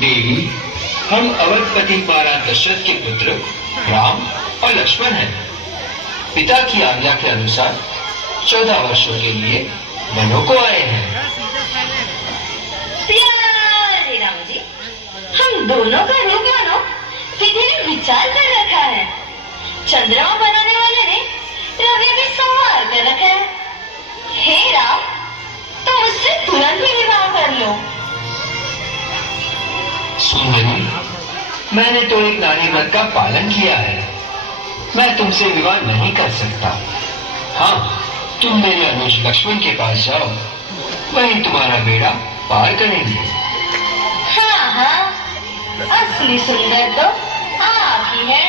देवी, हम अवधपति महाराज दशरथ के पुत्र राम और लक्ष्मण हैं। पिता की आज्ञा के अनुसार 14 वर्षों के लिए वनों को आए हैं। प्यारे राम जी, हम दोनों का रूप मानो विधि ने विचार कर रखा है। चंद्रमा बनाने वाले ने रवि भी संवार कर रखा है। हे राम, तुम मुझसे तुरंत ही विवाह कर लो। सुंदरी, मैंने तो एक नारी मत का पालन किया है। मैं तुमसे विवाह नहीं कर सकता। हाँ, तुम मेरे अनुज लक्ष्मण के पास जाओ, वही तुम्हारा बेड़ा पार करेंगे। हाँ हाँ, असली सुंदर तो आप ही है।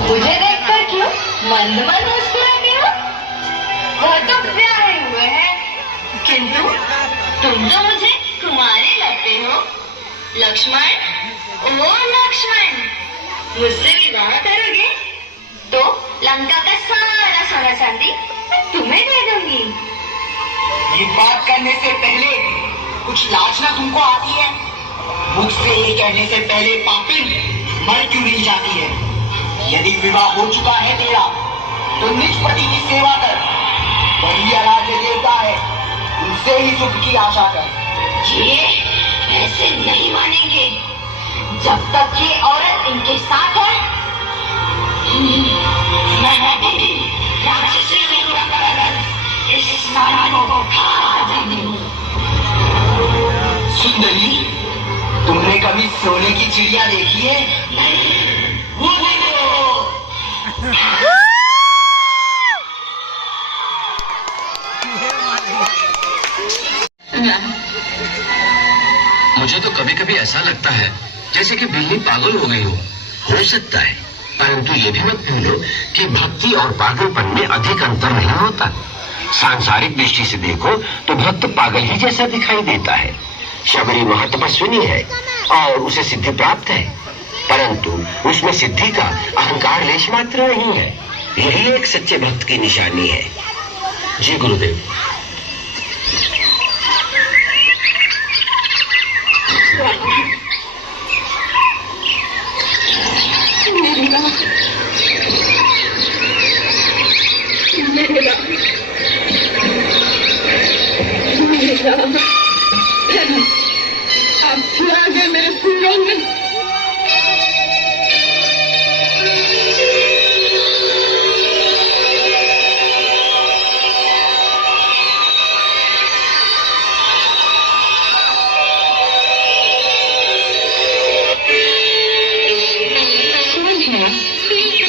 मुझे देखकर क्यों मंद मंद मुस्कुराते हो? वह तो ब्याहे हुए हैं, किंतु तुम तो मुझे कुमारी लगते हो। लक्ष्मण, ओ लक्ष्मण, मुझसे विवाह करोगे तो लंका का सारा सोना चांदी मैं तुम्हें दे दूंगी। ये बात करने से पहले कुछ लाजना तुमको आती है? मुझसे ये कहने से पहले पापी मर क्यों नहीं जाती है? यदि विवाह हो चुका है तेरा तो निज पति की सेवा कर, वही आराध्य देवता है, उनसे ही सुख की आशा कर। ये ऐसे नहीं मानेंगे। जब तक ये औरत इनके साथ है, मैं भी राक्षसी को पकड़कर इस सालों को खा जाती हूँ। सुंदरी, तुमने कभी सोने की चिड़िया देखी है? वो देखो। मुझे तो कभी कभी ऐसा लगता है जैसे कि बिल्ली पागल हो गई हो सकता है, परंतु ये भी मत भूलो कि भक्ति और पागलपन में अधिक अंतर नहीं होता। सांसारिक दृष्टि से देखो तो भक्त पागल ही जैसा दिखाई देता है। शबरी महातपस्विनी है और उसे सिद्धि प्राप्त है, परंतु उसमें सिद्धि का अहंकार लेश मात्र नहीं है। यही एक सच्चे भक्त की निशानी है। जी गुरुदेव।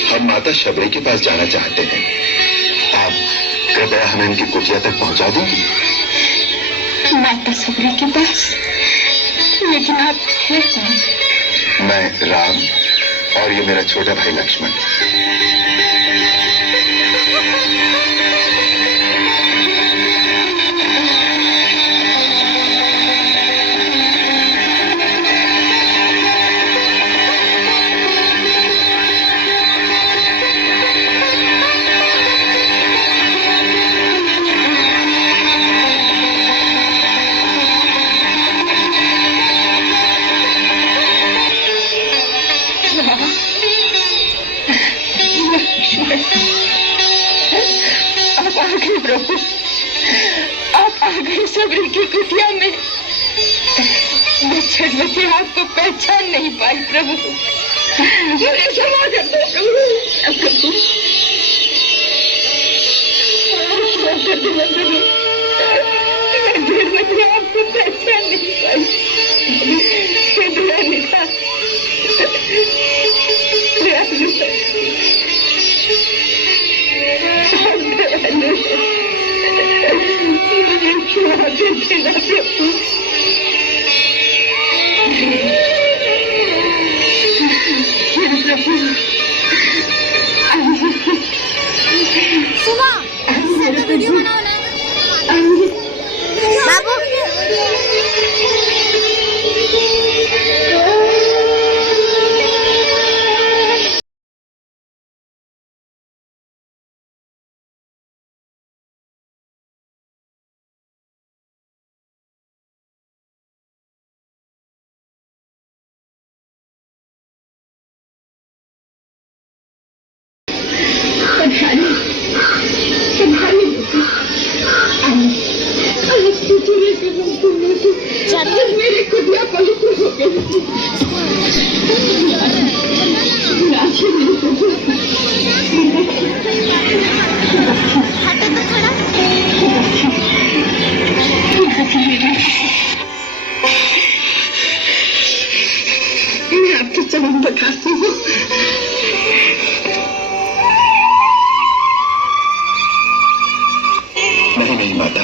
हम माता शबरी के पास जाना चाहते हैं। आप कृपया हमें उनकी कुटिया तक पहुंचा देंगे। माता शबरी के पास? लेकिन आप हैं कौन? मैं राम और ये मेरा छोटा भाई लक्ष्मण। प्रभु, आप आ गए शबरी की कुटिया में। मैं छठवती आपको पहचान नहीं पाई प्रभु। मुझे क्षमा कर दो प्रभु। मैं आपको पहचान नहीं पाई। पधारिए पधारिए बेटी। आज तुझे कदम सुनने से मेरी कुटिया पवित्र हो गई। मैं आपके चरण बखाती हूँ। नहीं माता,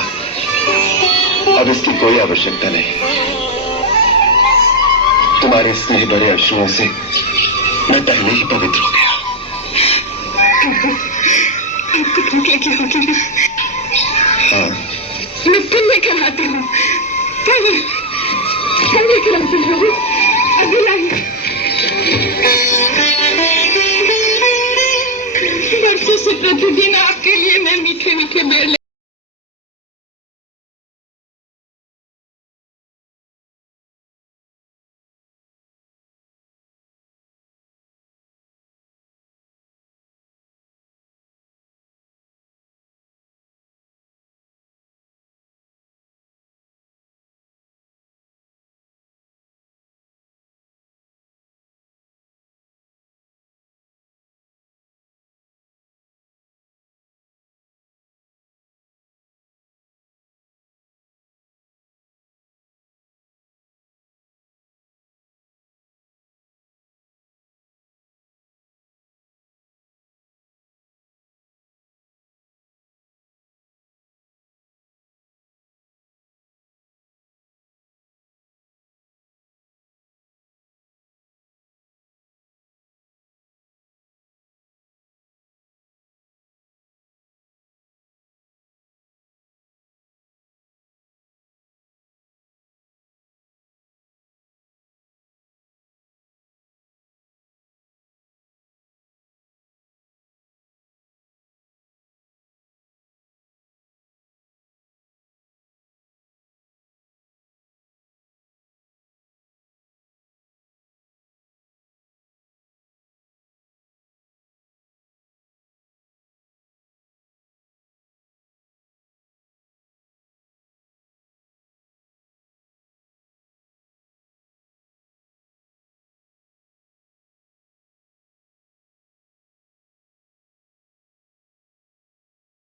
अब इसकी कोई आवश्यकता नहीं। तुम्हारे स्नेह भरे अश्रुओं से मैं पहले ही पवित्र हो गया। आपको भूख लगी होगी ना? हाँ, मैं फिर लेकर आती हूँ। फिर लेकर आती हूँ। अभी लाएंगे। बरसों से प्रतिदिन आपके लिए मैं मीठे मीठे बेर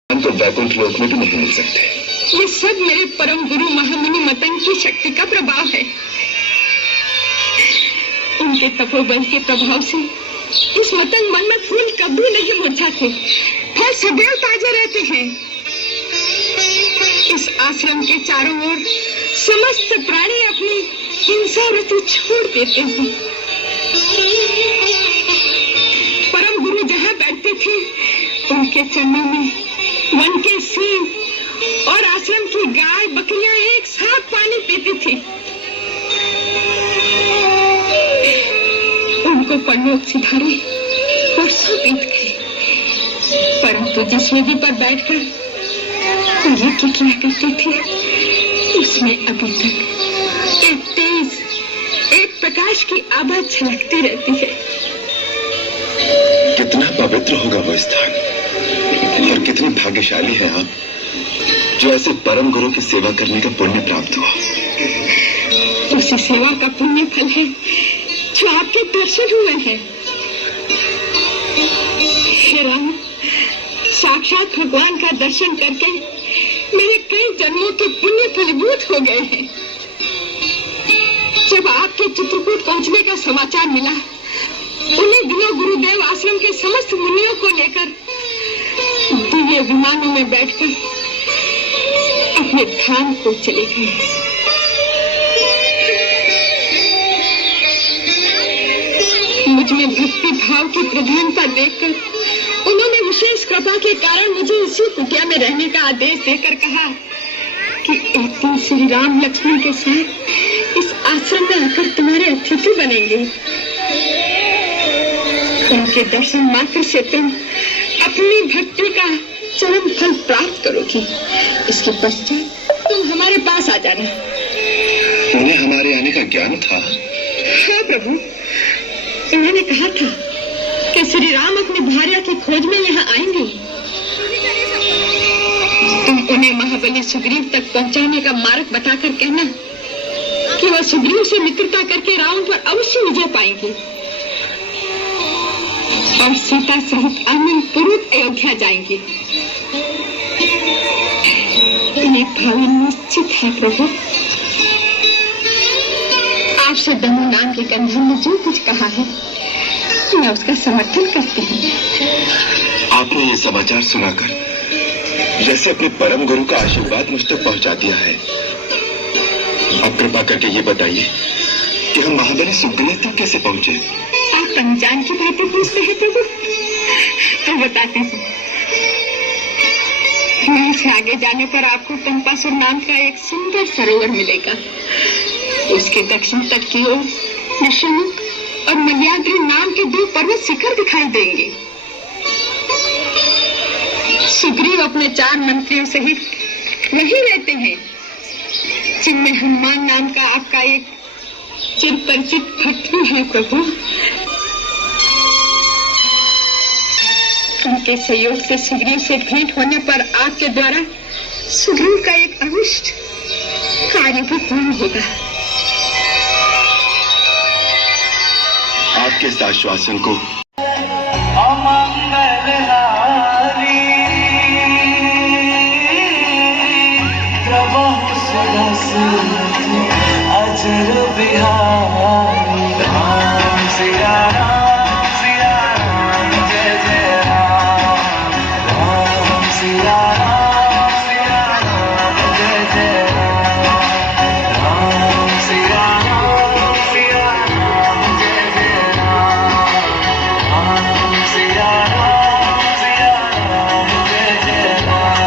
तो वैकुंठ लोक में भी नहीं मिल सकते। ये सब मेरे परम गुरु महामुनि मतंग की शक्ति का प्रभाव है। उनके तपोबल के प्रभाव से इस मतंग मन में फूल कभी नहीं मुरझाते, फल सदैव ताजे रहते हैं। इस आश्रम के चारों ओर समस्त प्राणी अपनी हिंसा वृत्ति छोड़ देते हैं। परम गुरु जहाँ बैठते थे उनके चरणों में वन के सिंह और आश्रम की गाय बकरियां एक साथ पानी पीती थी। उनको परलोक सिधारे वर्षों बीत गए, परंतु जिस वेदी पर बैठकर ये किया करते थे उसमें अभी तक एक तेज, एक प्रकाश की आभा छलकती रहती है। कितना पवित्र होगा वो स्थान, और कितनी भाग्यशाली है आप जो ऐसे परम गुरु की सेवा करने का पुण्य प्राप्त हुआ। उसी सेवा का पुण्य फल है जो आपके दर्शन हुए हैं। हे राम, साक्षात भगवान का दर्शन करके मेरे कई जन्मों के पुण्य फलीभूत हो गए हैं। जब आपके चित्रकूट पहुंचने का समाचार मिला, उन्हीं दिनों गुरुदेव आश्रम के समस्त मुनियों को लेकर दिव्य विमानों में बैठकर अपने धाम को चले गए। मुझ में भक्ति भाव की प्रधानता देखकर उन्होंने विशेष कृपा के कारण मुझे इसी कुटिया में रहने का आदेश देकर कहा कि एक दिन श्री राम लक्ष्मण के साथ इस आश्रम में आकर तुम्हारे अतिथि बनेंगे। उनके दर्शन मात्र से तुम अपनी भक्ति का चरम फल प्राप्त करोगी। इसके पश्चात तुम हमारे पास आ जाना। उन्हें हमारे आने का ज्ञान था? हाँ प्रभु, उन्होंने कहा था कि श्री राम अपनी भार्या की खोज में यहाँ आएंगे। ये सुग्रीव तक पहुंचाने का मार्ग बताकर कहना कि वह सुग्रीव से मित्रता करके रावण पर अवश्य विजय पाएंगे और सीता सहित आनंद पूर्वक अयोध्या जाएंगे। ये भावी निश्चित है प्रभु। आपसे दमु नाम के कंधे ने जो कुछ कहा है मैं उसका समर्थन करती हूँ। आपने ये समाचार सुनाकर जैसे अपने परम गुरु का आशीर्वाद मुझ तक पहुंचा दिया है। अब कृपा करके ये बताइए कि हम महाबली सुग्रीव तक कैसे पहुंचे? आप अनजान की बातें पूछते हैं प्रभु, तो बताते हैं। यहाँ से आगे जाने पर आपको पंपासुर नाम का एक सुंदर सरोवर मिलेगा। उसके दक्षिण तट की ओर ऋषिमुख और मल्याद्रि नाम के 2 पर्वत शिखर दिखाई देंगे। सुग्रीव अपने 4 मंत्रियों सहित वहीं रहते हैं, जिनमें हनुमान नाम का आपका एक चिर परिचित भक्त भी है प्रभु। उनके सहयोग से सुग्रीव से भेंट होने पर आपके द्वारा सुग्रीव का एक अनिष्ट कार्य भी पूर्ण होगा। आपके इस आश्वासन को अजर बिहारी राम सिया राम जय जय राम राम सिया राम जय जय राम राम सिया राम जय जय राम राम सिया राम जय जय राम।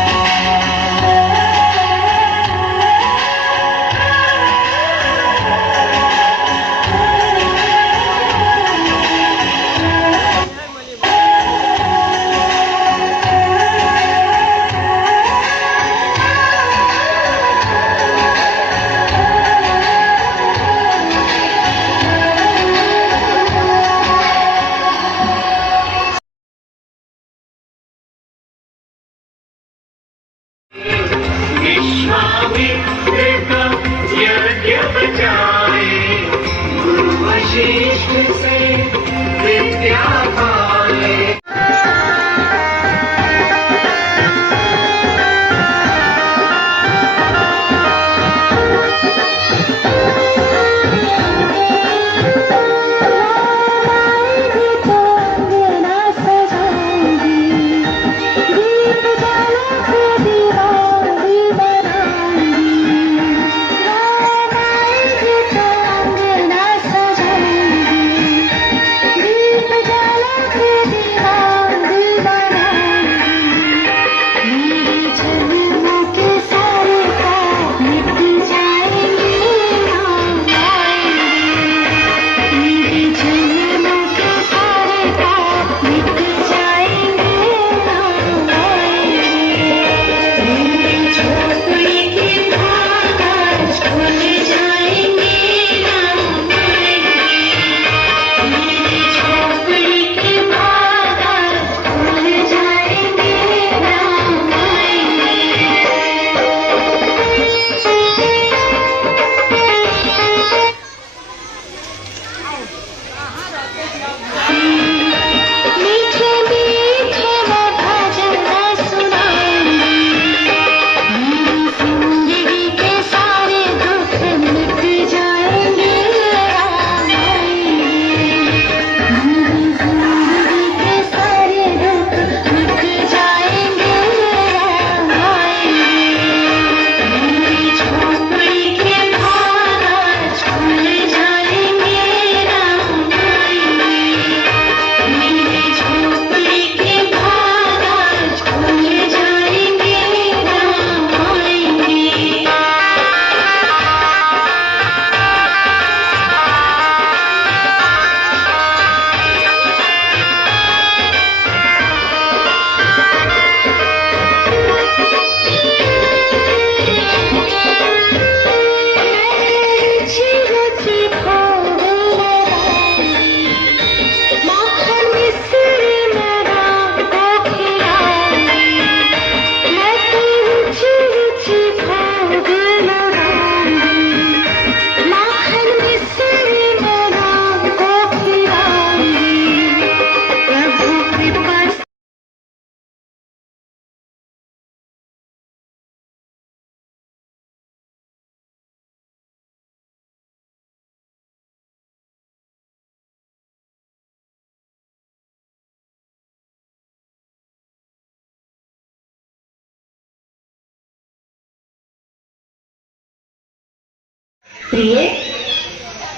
प्रिय,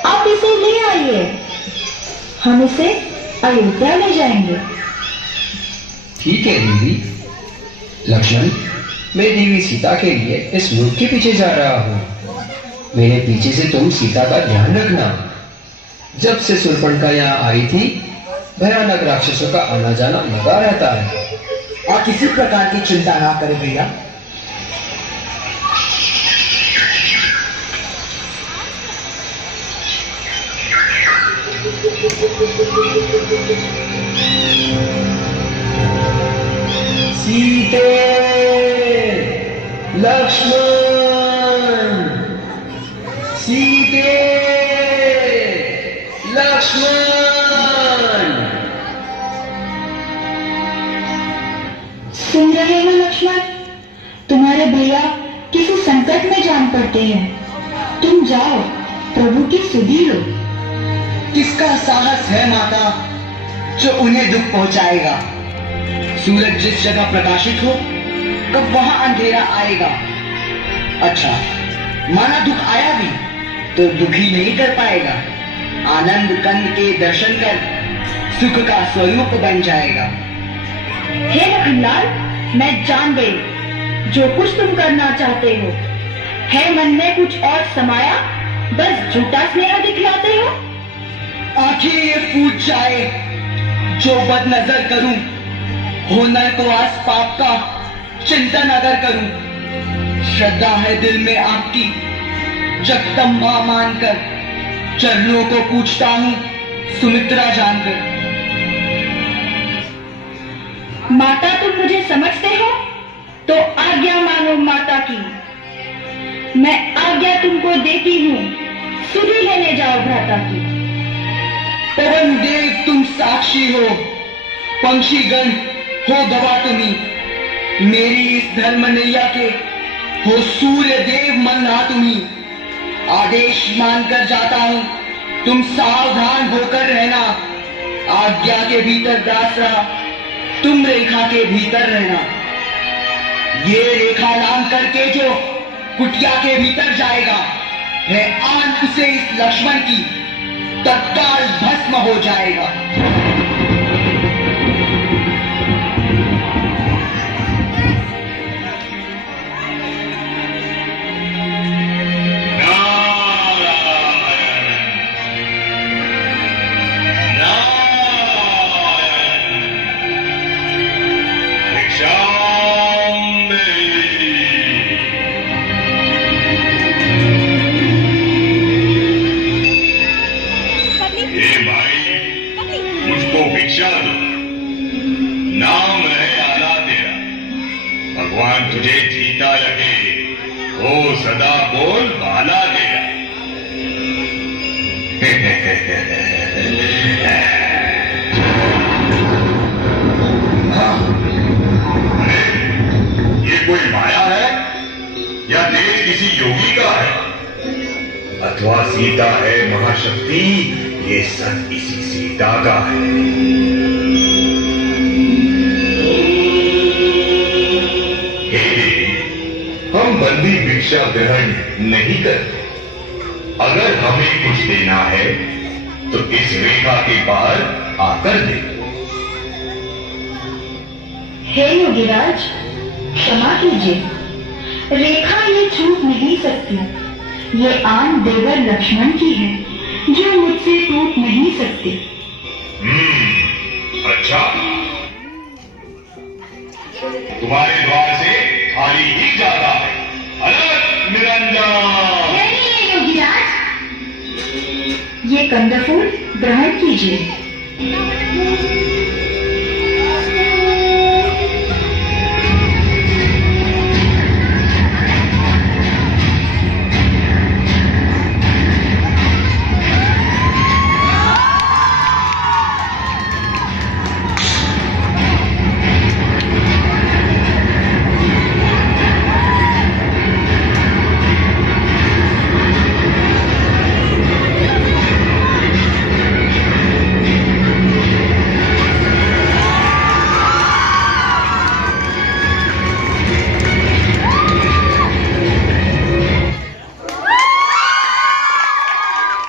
आप इसे ले आइए, हम इसे अयोध्या ले जाएंगे। ठीक है देवी। लक्ष्मण, मैं देवी सीता के लिए इस मुल्क के पीछे जा रहा हूँ। मेरे पीछे से तुम सीता का ध्यान रखना। जब से शूर्पणखा यहाँ आई थी, भयानक राक्षसों का आना जाना लगा रहता है। और किसी प्रकार की चिंता ना करें भैया। सीते, लक्ष्मण, सीते, लक्ष्मण। सुन रहे हो लक्ष्मण, तुम्हारे भैया किसी संकट में जान पड़ते हैं। तुम जाओ, प्रभु की सुधि लो। किसका साहस है माता जो उन्हें दुख पहुंचाएगा? सूरज जिस जगह प्रकाशित हो, कब वहां अंधेरा आएगा। अच्छा, माना दुख आया भी तो दुखी नहीं कर पाएगा। आनंद कंद के दर्शन कर सुख का स्वरूप बन जाएगा। हे लखनलाल, मैं जान गई जो कुछ तुम करना चाहते हो। है मन में कुछ और समाया, बस झूठा स्नेह दिखलाते हो। आंखें ये फूट जाए जो बदनजर करूं, हो नरकवास पाप का चिंतन अगर करूं। श्रद्धा है दिल में आपकी जगदम्बा मानकर, चरणों को पूछता हूं सुमित्रा जानकर। माता तुम मुझे समझते हो तो आज्ञा मानो माता की। मैं आज्ञा तुमको देती हूँ, सुधि लेने जाओ भ्राता की। पवन देव तुम साक्षी हो, पंक्षीगण हो गवाह तुम्ही। मेरी इस धर्म नैया के हो सूर्य देव मल्हा तुम्ही। आदेश मानकर जाता हूँ, तुम सावधान होकर रहना। आज्ञा के भीतर दास रहा, तुम रेखा के भीतर रहना। ये रेखा नाम करके जो कुटिया के भीतर जाएगा, है आन उसे इस लक्ष्मण की तत्काल भस्म हो जाएगा। नाम है आला तेरा, भगवान तुझे जीता रखे, ओ सदा बोल बाला तेरा। ये कोई माया है या देह किसी योगी का है, अथवा सीता है महाशक्ति, ये सब इसी सीता का है। हम बंदी भिक्षा ग्रहण नहीं करते। अगर हमें कुछ देना है तो इस रेखा के बाहर आकर दे। हे योगीराज, क्षमा कीजिए, रेखा ये छूट नहीं सकती। ये आन देवर लक्ष्मण की है जो मुझसे टूट नहीं सकती। अच्छा, तुम्हारे द्वार से खाली ही जाता है। अलग निरंजन। योगीराज, ये कंदफूल ग्रहण कीजिए।